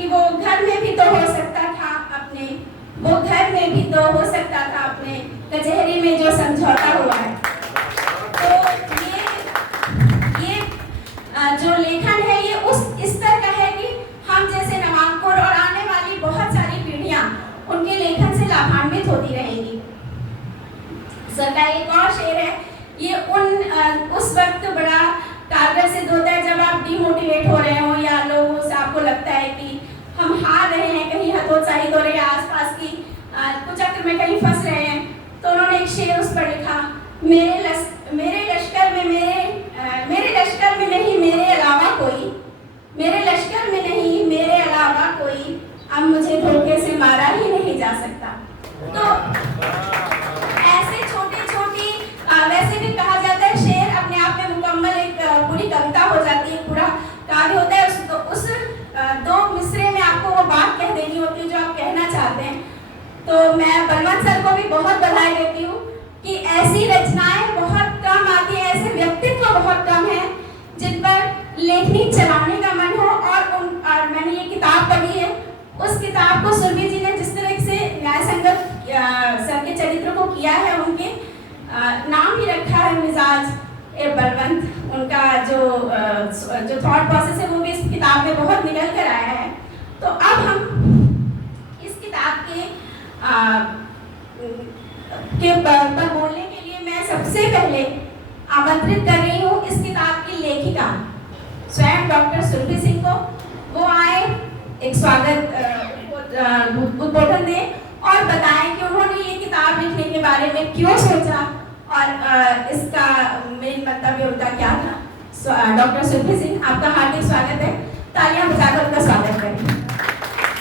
कि वो घर में भी तो हो सकता था अपने, वो घर में भी तो हो सकता था अपने कचहरी में जो समझौता हुआ है। तो ये जो लेखन है ये उस स्तर का है कि हम जैसे नवांकुर और आने वाली बहुत सारी पीढ़ियां उनके लेखन से लाभान्वित होती रहेंगी। सर का एक और शेर है, ये उस वक्त बड़ा कारगर सिद्ध होता है जब आप डिमोटिवेट हो रहे हो या लोगों से आपको लगता है कि हम हार रहे हैं, कहीं हतोत्साहित हो रहे हैं, आसपास की कुचक्र में कहीं फंस रहे हैं। तो उन्होंने एक शेर उस पर लिखा, मेरे लश्कर में नहीं मेरे अलावा कोई, मेरे लश्कर में नहीं मेरे अलावा कोई, अब मुझे धोखे से मारा ही नहीं जा सकता। तो ऐसे छोटी छोटी, वैसे भी कहा जाता है शेर अपने आप में मुकम्मल एक पूरी कविता हो जाती है, पूरा काव्य होता है। उस दो मिसरे में आपको वो बात कह देनी होती है जो आप कहना चाहते हैं। तो मैं बलवंत सर को भी बहुत बधाई देती हूँ कि ऐसी रचनाएं बहुत कम आती हैं, ऐसे व्यक्तित्व बहुत कम हैं जिन पर लेखनी चलाने का मन हो। और मैंने ये किताब पढ़ी है, उस किताब को सुरभि जी ने जिस तरह से न्याय संगत सर के चरित्र को किया है, उनके नाम ही रखा है मिजाज ए बलवंत। उनका जो थॉट प्रोसेस है वो भी इस किताब में बहुत निकल कर आया है। तो अब हम इस किताब के पर बोलने के लिए मैं सबसे पहले आमंत्रित कर रही हूँ इस किताब की लेखिका स्वयं डॉक्टर सुरभि सिंह को। वो आए, एक स्वागत उद्बोधन दें और बताएं कि उन्होंने ये किताब लिखने के बारे में क्यों सोचा और इसका मेन मंतव्य उनका क्या था। डॉक्टर सुरभि सिंह, आपका हार्दिक स्वागत है। तालियां